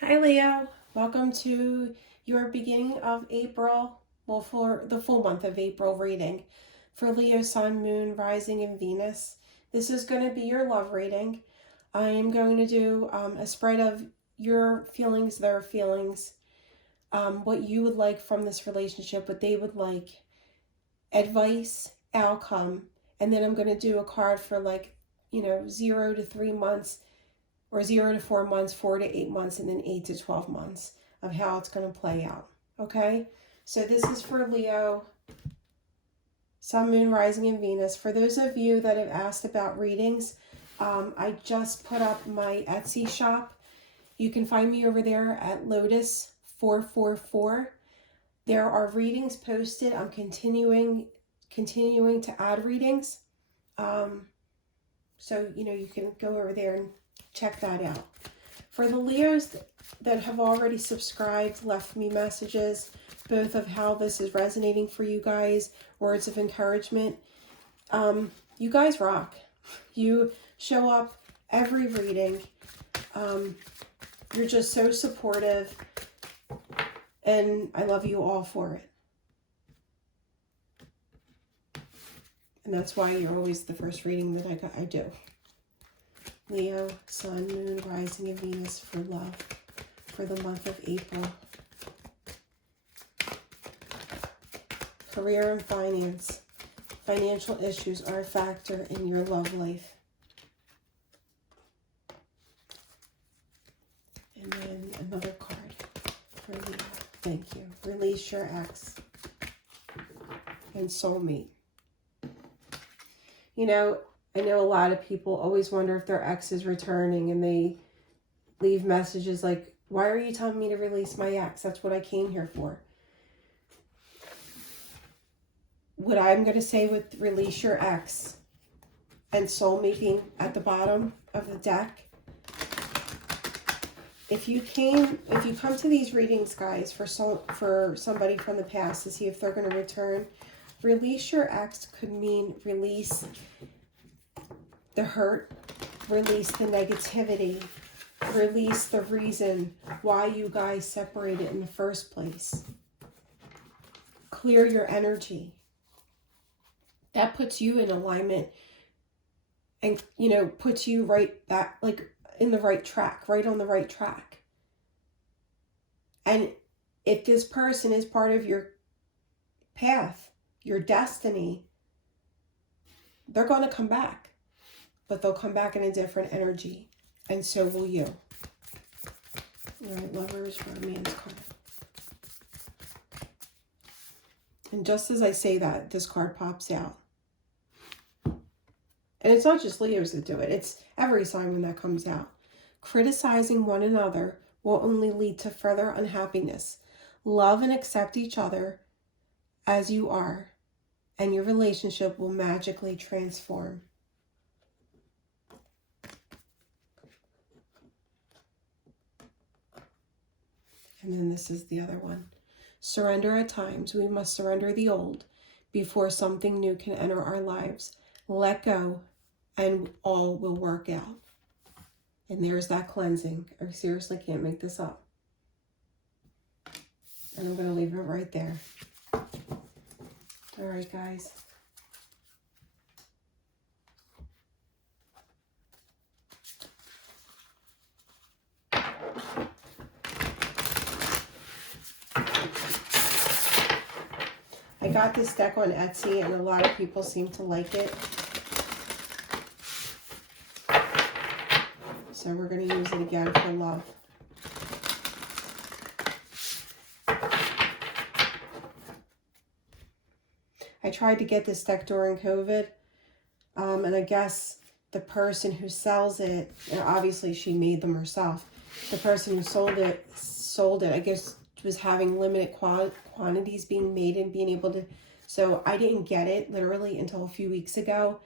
Hi Leo, welcome to your beginning of April, well, for the full month of April reading for Leo, Sun, Moon, Rising, and Venus. This is going to be your love reading. I am going to do a spread of your feelings, their feelings, what you would like from this relationship, what they would like, advice, outcome, and then I'm going to do a card for 0 to 3 months or 0 to 4 months, 4 to 8 months, and then 8 to 12 months of how it's going to play out. Okay? So this is for Leo, Sun, Moon, Rising, and Venus. For those of you that have asked about readings, I just put up my Etsy shop. You can find me over there at Lotus444. There are readings posted. I'm continuing to add readings. So, you can go over there and check that out. For the Leos that have already subscribed, left me messages, both of how this is resonating for you guys, words of encouragement. You guys rock. You show up every reading. You're just so supportive, and I love you all for it. And that's why you're always the first reading that I do. Leo, Sun, Moon, Rising, and Venus for love for the month of April. Career and finance. Financial issues are a factor in your love life. And then another card for Leo. Thank you. Release your ex. And soulmate. I know a lot of people always wonder if their ex is returning, and they leave messages like, why are you telling me to release my ex? That's what I came here for. What I'm going to say with release your ex and soulmate being at the bottom of the deck, if you come to these readings, guys, for somebody from the past to see if they're going to return, release your ex could mean release the hurt, release the negativity, release the reason why you guys separated in the first place. Clear your energy. That puts you in alignment and, puts you right back, in the right track, right on the right track. And if this person is part of your path, your destiny, they're going to come back. But they'll come back in a different energy. And so will you. All right, Lovers, Romance card. And just as I say that, this card pops out. And it's not just Leos that do it. It's every sign when that comes out. Criticizing one another will only lead to further unhappiness. Love and accept each other as you are, and your relationship will magically transform. And then this is the other one. Surrender at times. We must surrender the old before something new can enter our lives. Let go and all will work out. And there's that cleansing. I seriously can't make this up. And I'm going to leave it right there. All right, guys. I got this deck on Etsy, and a lot of people seem to like it. So we're going to use it again for love. I tried to get this deck during COVID, and I guess the person who sells it, and obviously she made them herself, the person who sold it, I guess, was having limited quantities being made and being able to, so I didn't get it literally until a few weeks ago.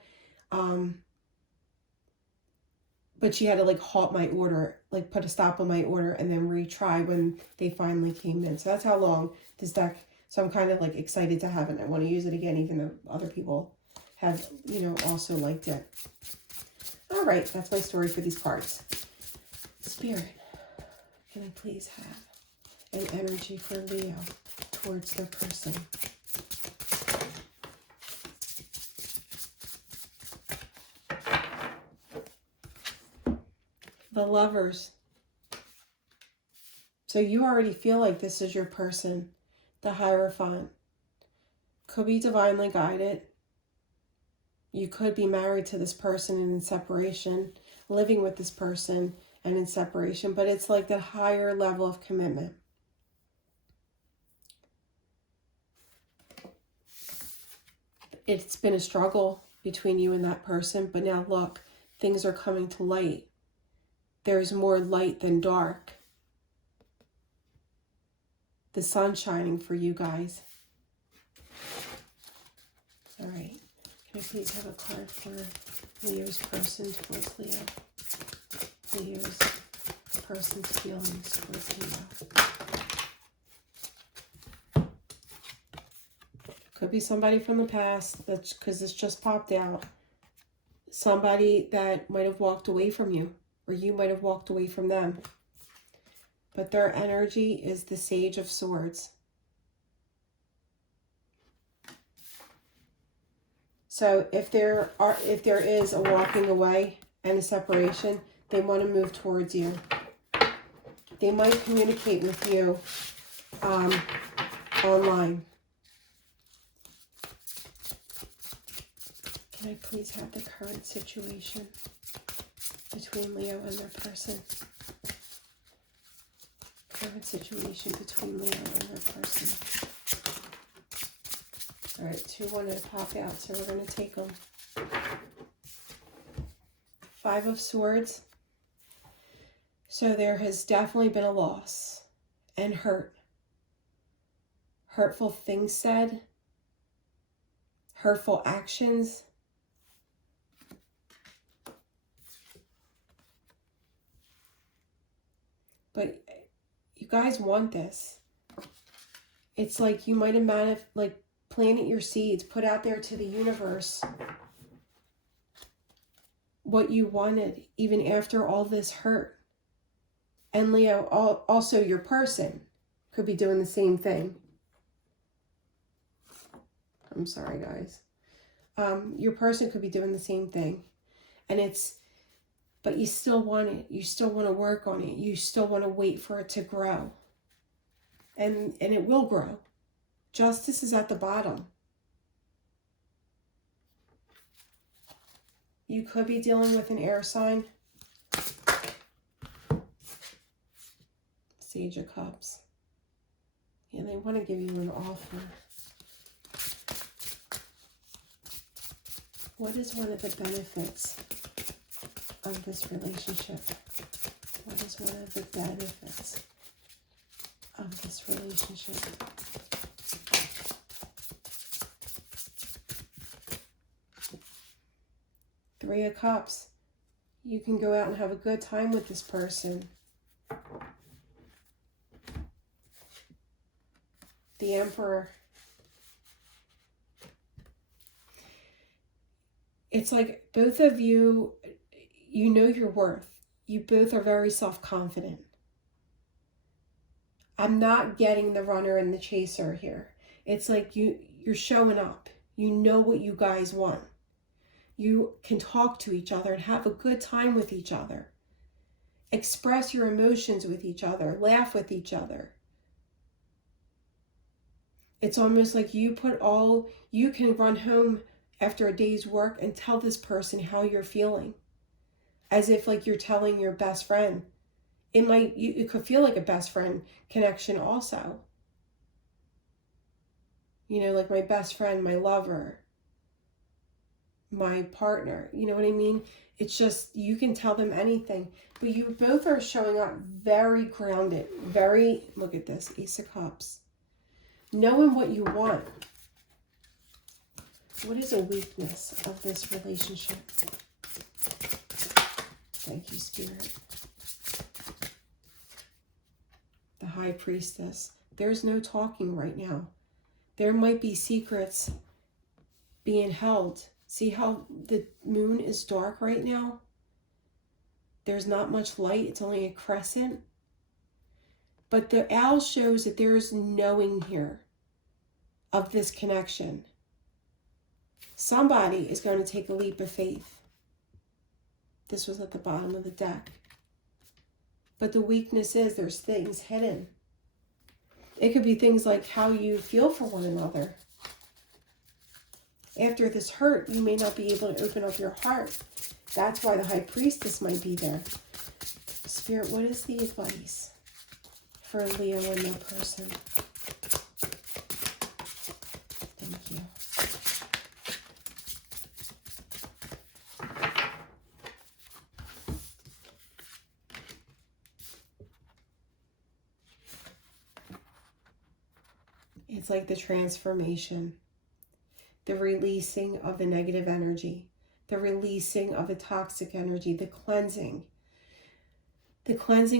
But she had to halt my order, put a stop on my order and then retry when they finally came in. So that's how long this deck, so I'm kind of excited to have it. I want to use it again, even though other people have, also liked it. All right, that's my story for these cards. Spirit, Can I please have an energy for Leo towards their person? The Lovers. So you already feel like this is your person. The Hierophant. Could be divinely guided. You could be married to this person and in separation, living with this person and in separation, but it's like that higher level of commitment. It's been a struggle between you and that person, but now look, things are coming to light. There's more light than dark. The sun's shining for you guys. All right. Can I please have a card for Leo's person towards Leo? Leo's person's feelings towards Leo. Could be somebody from the past. That's because this just popped out. Somebody that might have walked away from you, or you might have walked away from them. But their energy is the Sage of Swords. So if there is a walking away and a separation, they want to move towards you. They might communicate with you online. Can I please have the current situation between Leo and their person? Current situation between Leo and their person. All right, 2 wanted to pop out, so we're going to take them. 5 of Swords. So there has definitely been a loss and hurt. Hurtful things said. Hurtful actions. But you guys want this. It's like you might have planted your seeds, put out there to the universe what you wanted, even after all this hurt. And Leo, also your person, could be doing the same thing. I'm sorry, guys. Your person could be doing the same thing. But you still want it. You still want to work on it. You still want to wait for it to grow. And it will grow. Justice is at the bottom. You could be dealing with an air sign. Sage of Cups. Yeah, they want to give you an offer. What is one of the benefits of this relationship? What is one of the benefits of this relationship? Three of Cups. You can go out and have a good time with this person. The Emperor. It's like both of you, you know your worth. You both are very self-confident. I'm not getting the runner and the chaser here. It's like you're showing up. You know what you guys want. You can talk to each other and have a good time with each other. Express your emotions with each other. Laugh with each other. It's almost like you can run home after a day's work and tell this person how you're feeling. As if like you're telling your best friend. It could feel like a best friend connection also. You know, like my best friend, my lover, my partner. You know what I mean? It's just, you can tell them anything. But you both are showing up very grounded. Look at this, Ace of Cups. Knowing what you want. What is a weakness of this relationship? Thank you, Spirit. The High Priestess. There's no talking right now. There might be secrets being held. See how the moon is dark right now? There's not much light. It's only a crescent. But the owl shows that there is knowing here of this connection. Somebody is going to take a leap of faith. This was at the bottom of the deck. But the weakness is there's things hidden. It could be things like how you feel for one another. After this hurt, you may not be able to open up your heart. That's why the High Priestess might be there. Spirit, what is the advice for Leo and their person? Thank you. It's like the transformation, the releasing of the negative energy, the releasing of the toxic energy, the cleansing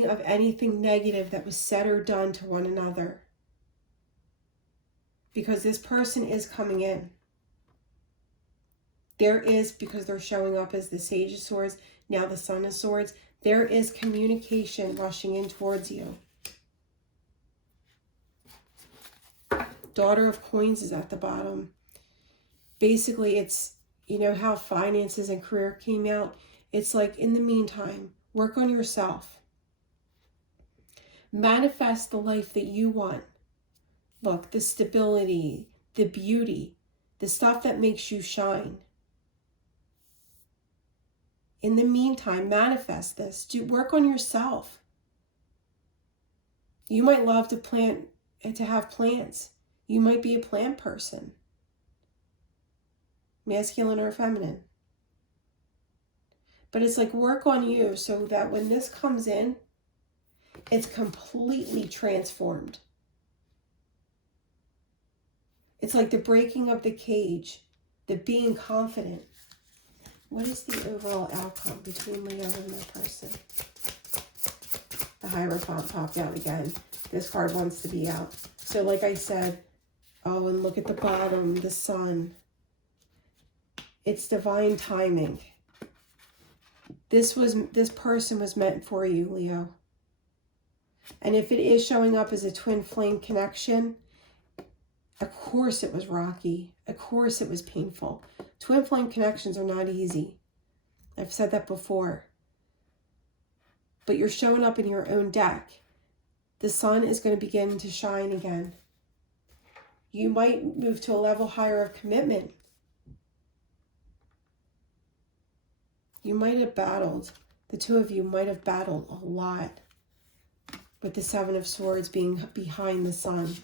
of anything negative that was said or done to one another. Because this person is coming in. There is, because they're showing up as the Sage of Swords, now the Son of Swords, there is communication rushing in towards you. Daughter of Coins is at the bottom. Basically, it's, you know how finances and career came out? It's like, in the meantime, work on yourself. Manifest the life that you want. Look, the stability, the beauty, the stuff that makes you shine. In the meantime, manifest this. Work on yourself. You might love to have plants. You might be a plant person. Masculine or feminine. But it's like, work on you so that when this comes in, it's completely transformed. It's like the breaking of the cage, the being confident. What is the overall outcome between Leo and their person? The Hierophant popped out again. This card wants to be out. So like I said, oh, and look at the bottom, the Sun. It's divine timing. This person was meant for you, Leo. And if it is showing up as a twin flame connection, of course it was rocky. Of course it was painful. Twin flame connections are not easy. I've said that before. But you're showing up in your own deck. The sun is going to begin to shine again. You might move to a level higher of commitment. You might have battled. The two of you might have battled a lot with the Seven of Swords being behind the sun.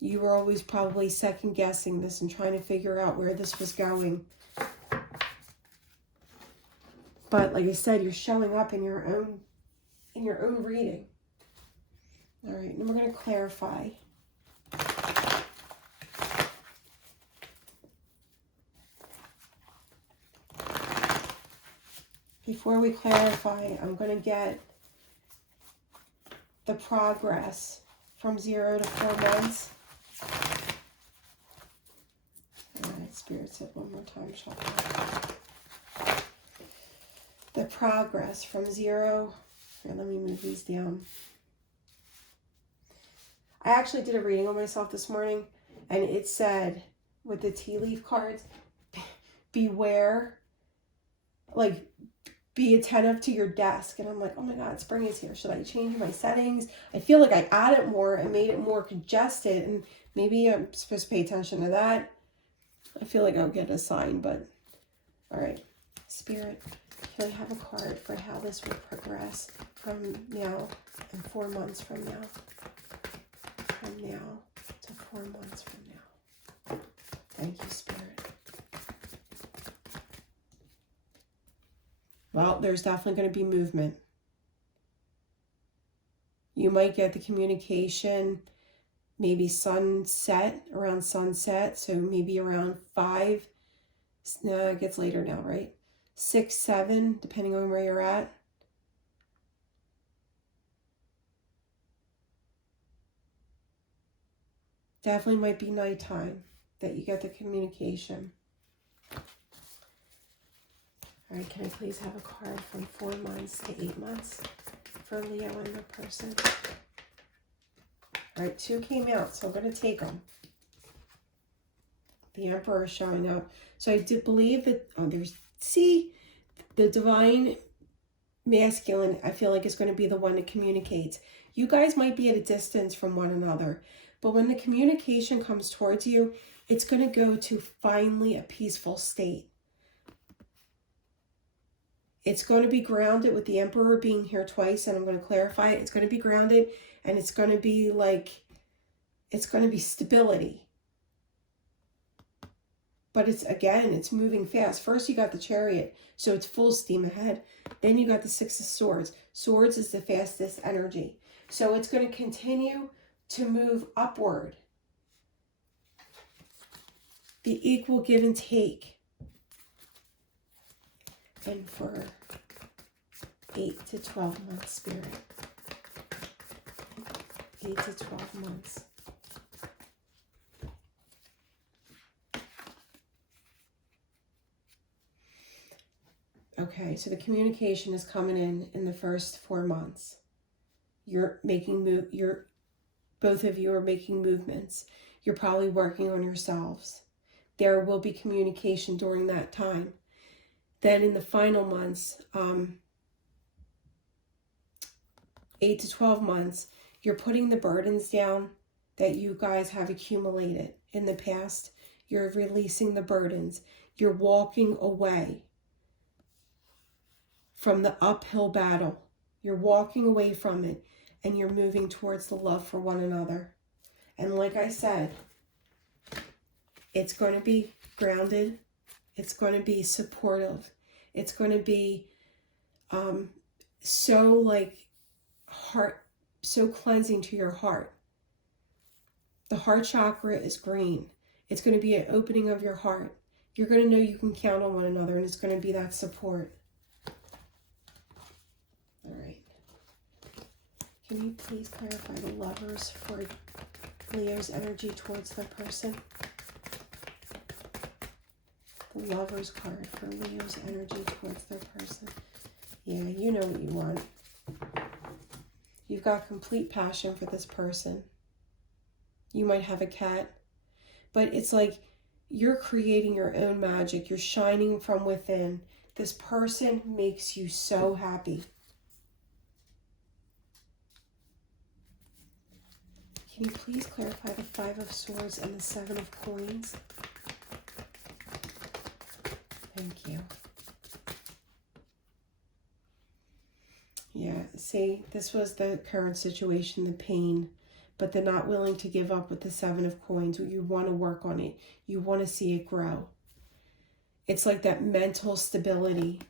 You were always probably second guessing this and trying to figure out where this was going. But like I said, you're showing up in your own reading. All right, and we're going to clarify. Before we clarify, I'm going to get the progress from 0 to 4 months. All right, Spirit said one more time. The progress from 0. Here, let me move these down. I actually did a reading on myself this morning, and it said, with the tea leaf cards, beware, like, be attentive to your desk. And I'm like, oh my God, spring is here. Should I change my settings? I feel like I added more and made it more congested, and maybe I'm supposed to pay attention to that. I feel like I'll get a sign, but all right. Spirit, can I have a card for how this will progress from now and 4 months from now? From now to 4 months from now. Thank you, Spirit. Well, there's definitely going to be movement. You might get the communication maybe around sunset. So maybe around 5. No, it gets later now, right? 6, 7, depending on where you're at. Definitely might be nighttime that you get the communication. All right, can I please have a card from 4 months to 8 months for Leo and the person? All right, 2 came out, so I'm going to take them. The Emperor is showing up. So I do believe that, see, the divine masculine, I feel like, is going to be the one that communicates. You guys might be at a distance from one another, but when the communication comes towards you, it's going to go to finally a peaceful state. It's going to be grounded with the Emperor being here twice, and I'm going to clarify it. It's going to be grounded, and it's going to be like, it's going to be stability. But it's, again, it's moving fast. First, you got the Chariot, so it's full steam ahead. Then you got the 6 of Swords. Swords is the fastest energy. So it's going to continue to move upward. The equal give and take. And for 8 to 12 months, Spirit. 8 to 12 months. Okay, so the communication is coming in the first 4 months. You're making both of you are making movements. You're probably working on yourselves. There will be communication during that time. Then in the final months, 8 to 12 months, you're putting the burdens down that you guys have accumulated in the past. You're releasing the burdens. You're walking away from the uphill battle. You're walking away from it, and you're moving towards the love for one another. And like I said, it's going to be grounded. It's going to be supportive. It's going to be so like so cleansing to your heart. The heart chakra is green. It's going to be an opening of your heart. You're going to know you can count on one another, and it's going to be that support. All right. Can you please clarify the Lovers for Leo's energy towards the person? The Lovers card for Leo's energy towards their person. Yeah, you know what you want. You've got complete passion for this person. You might have a cat, but it's like you're creating your own magic. You're shining from within. This person makes you so happy. Can you please clarify the 5 of Swords and the 7 of Coins? Thank you. Yeah, see, this was the current situation, the pain, but they're not willing to give up with the 7 of Coins. You want to work on it. You want to see it grow. It's like that mental stability.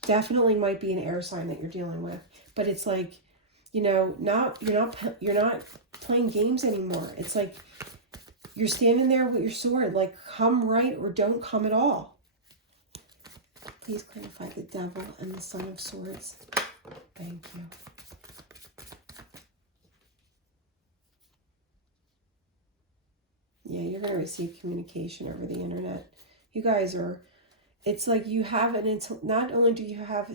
Definitely might be an air sign that you're dealing with, but it's like, you know, you're not playing games anymore. It's like you're standing there with your sword, like come right or don't come at all. Please clarify the Devil and the Son of Swords. Thank you. Yeah, you're going to receive communication over the internet. You guys are, it's like you have not only do you have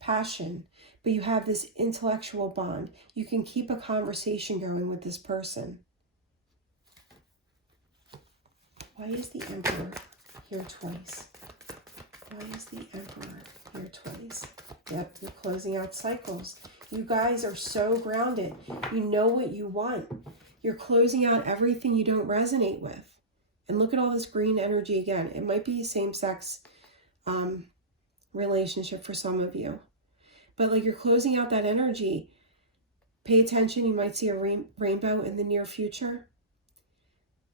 passion, but you have this intellectual bond. You can keep a conversation going with this person. Why is the Emperor here twice? Why is the Emperor here twice? Yep, you're closing out cycles. You guys are so grounded. You know what you want. You're closing out everything you don't resonate with. And look at all this green energy again. It might be a same-sex relationship for some of you. But like you're closing out that energy. Pay attention. You might see a rainbow in the near future.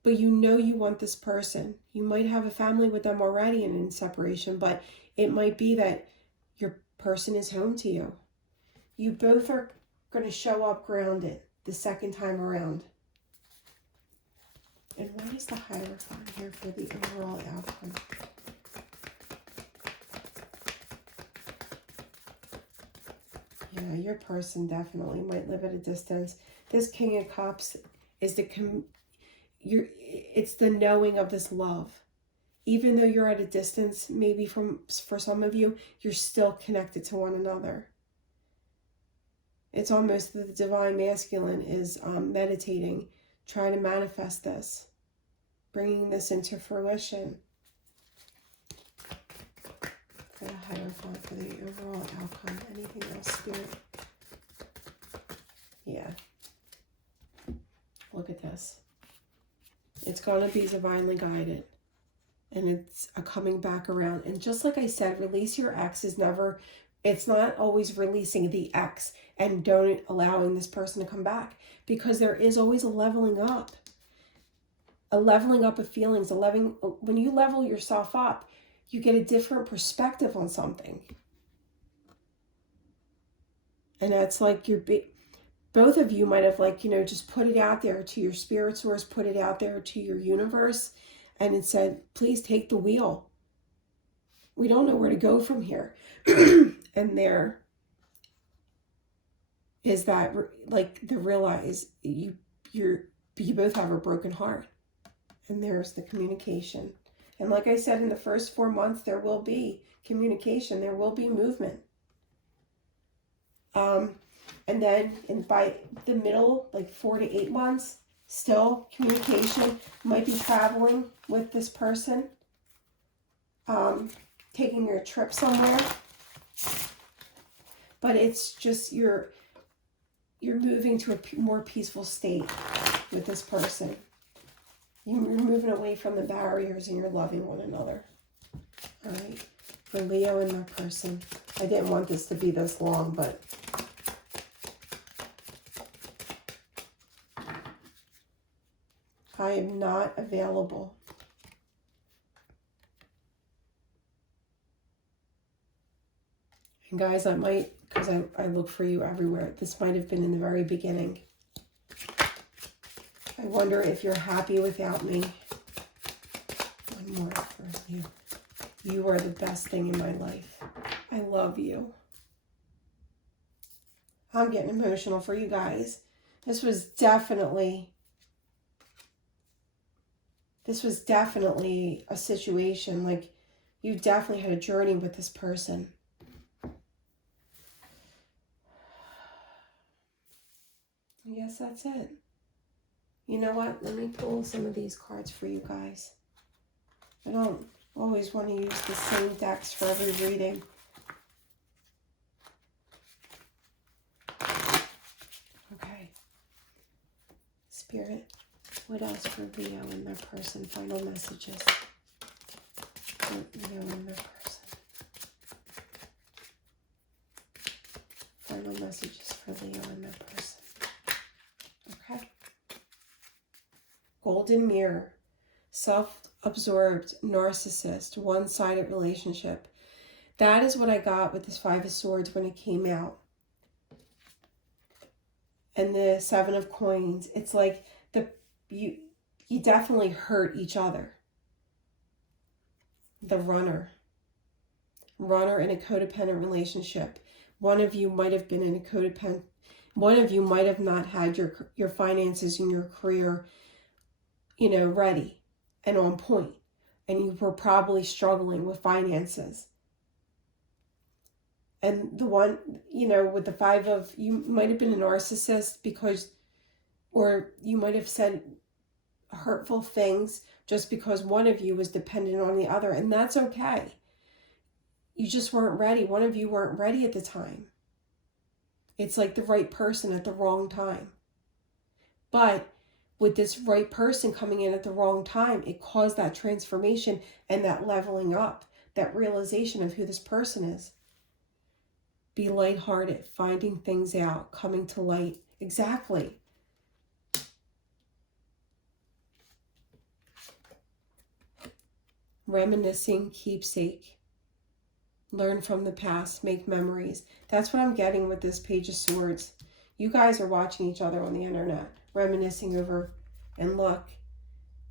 But you know you want this person. You might have a family with them already and in separation. But it might be that your person is home to you. You both are going to show up grounded the second time around. And why is the Hierophant here for the overall outcome? Yeah, your person definitely might live at a distance. This King of Cups is it's the knowing of this love. even though you're at a distance, maybe for some of you, you're still connected to one another. It's almost the divine masculine is meditating, trying to manifest this, bringing this into fruition. For the Hierophant, for the overall outcome. Anything else, Spirit? Yeah. Look at this. It's going to be divinely guided. And it's a coming back around. And just like I said, release your ex is never, it's not always releasing the ex and don't allowing this person to come back. Because there is always a leveling up. A leveling up of feelings. When you level yourself up, you get a different perspective on something. And that's like both of you might have just put it out there to your spirit source, put it out there to your universe, and it said, please take the wheel. We don't know where to go from here. And there is that, the realize you both have a broken heart. And there's the communication. And like I said, in the first 4 months, there will be communication. There will be movement. And then by the middle, 4 to 8 months, still communication. Might be traveling with this person. Taking your trip somewhere. But it's just you're moving to a more peaceful state with this person. You're moving away from the barriers and you're loving one another. All right. For Leo and their person. I didn't want this to be this long, but I am not available. And guys, I might, because I look for you everywhere. This might have been in the very beginning. I wonder if you're happy without me. One more for you. You are the best thing in my life. I love you. I'm getting emotional for you guys. This was definitely a situation. You definitely had a journey with this person. I guess that's it. You know what? Let me pull some of these cards for you guys. I don't always want to use the same decks for every reading. Okay. Spirit, what else for Leo and their person? Final messages. For Leo and their person. Final messages for Leo and their person. Okay. Golden mirror, self-absorbed, narcissist, one-sided relationship. That is what I got with this Five of Swords when it came out. And the Seven of Coins. It's like you definitely hurt each other. The runner in a codependent relationship. One of you might have been in a codependent. One of you might have not had your finances and your career ready and on point. And you were probably struggling with finances. And the one, with the Five of, you might have been a narcissist or you might have said hurtful things just because one of you was dependent on the other. And that's okay. You just weren't ready. One of you weren't ready at the time. It's like the right person at the wrong time. But with this right person coming in at the wrong time, it caused that transformation and that leveling up, that realization of who this person is. Be lighthearted, finding things out, coming to light. Exactly. Reminiscing, keepsake. Learn from the past, make memories. That's what I'm getting with this Page of Swords. You guys are watching each other on the internet, reminiscing over, and look,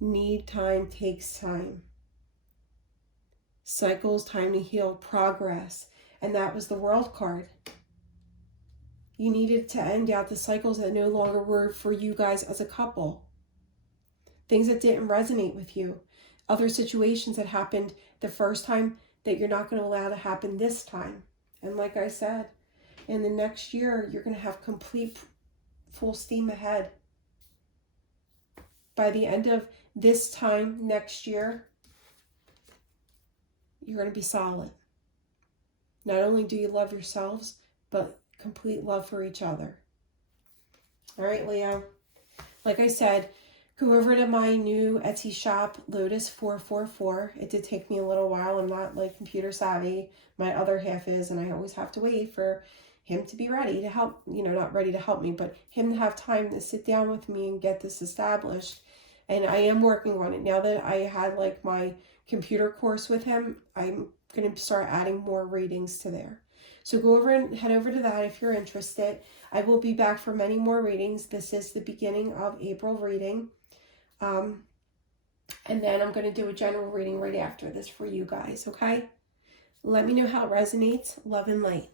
need time takes time. Cycles, time to heal, progress. And that was the World card. You needed to end out the cycles that no longer were for you guys as a couple. Things that didn't resonate with you. other situations that happened the first time that you're not going to allow to happen this time. And like I said, in the next year, you're going to have complete full steam ahead. By the end of this time next year, you're going to be solid. Not only do you love yourselves, but complete love for each other. All right, Leo. Like I said, go over to my new Etsy shop, Lotus 444. It did take me a little while. I'm not like computer savvy. My other half is, and I always have to wait for him to be ready to help, not ready to help me, but him to have time to sit down with me and get this established. And I am working on it. Now that I had like my computer course with him, I'm going to start adding more readings to there. So go over and head over to that if you're interested. I will be back for many more readings. This is the beginning of April reading. And then I'm going to do a general reading right after this for you guys, okay? Let me know how it resonates. Love and light.